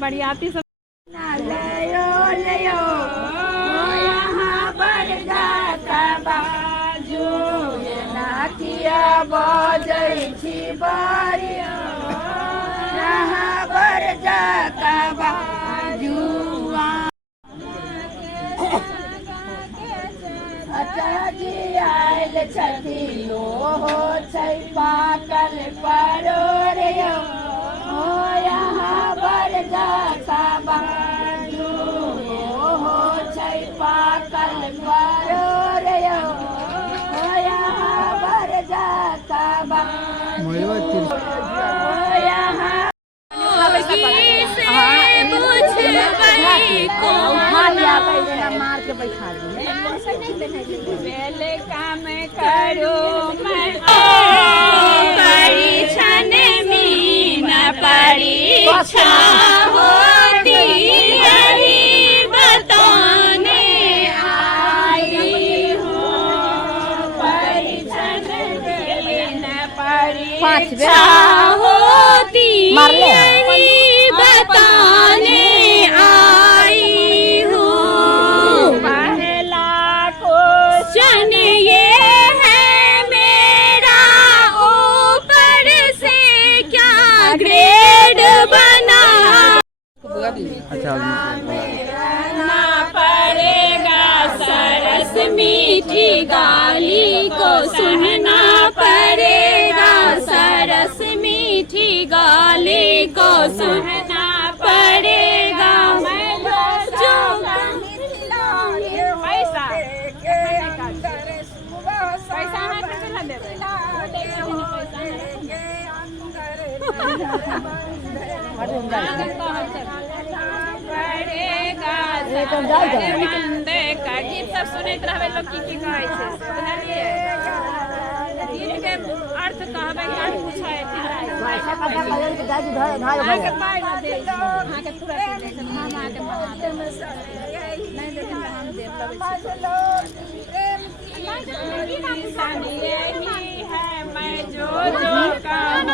बढ़ियाती सब लयो लयो यहाँ पर जाता बाजू नाकिया बजै छी बरिया यहाँ पर जाता बाजू अचाजी आयल छथि ओहो छै पाकल परोरियो यहाँ पर जाता बाजू ओहो छै पाकल परोरियो यहाँ पर जाता बाजू यहाँ मार के बैठा पहले काम करो परीक्षण मीन परीक्षा होती यही बताने आई हूँ परीक्षण मीन परीक्षा होती यही बताने आई हूँ पहला क्वेश्चन ये है मेरा ऊपर से क्या ग्रेड बना ना पड़ेगा सरस मीठी गाली को सुनना पड़ेगा सरस मीठी गाली को सुनना पड़ेगा जो पैसा गीत सब सुनैत रहबै लोग की कहै छै बुझलियै गीत के अर्थ कहबै अर्थ पूछै अहाँके पाइ न दे अहाँके पूरा दे हम अहाँके मना देब नहीं देब हम देब यही है मैं जो काम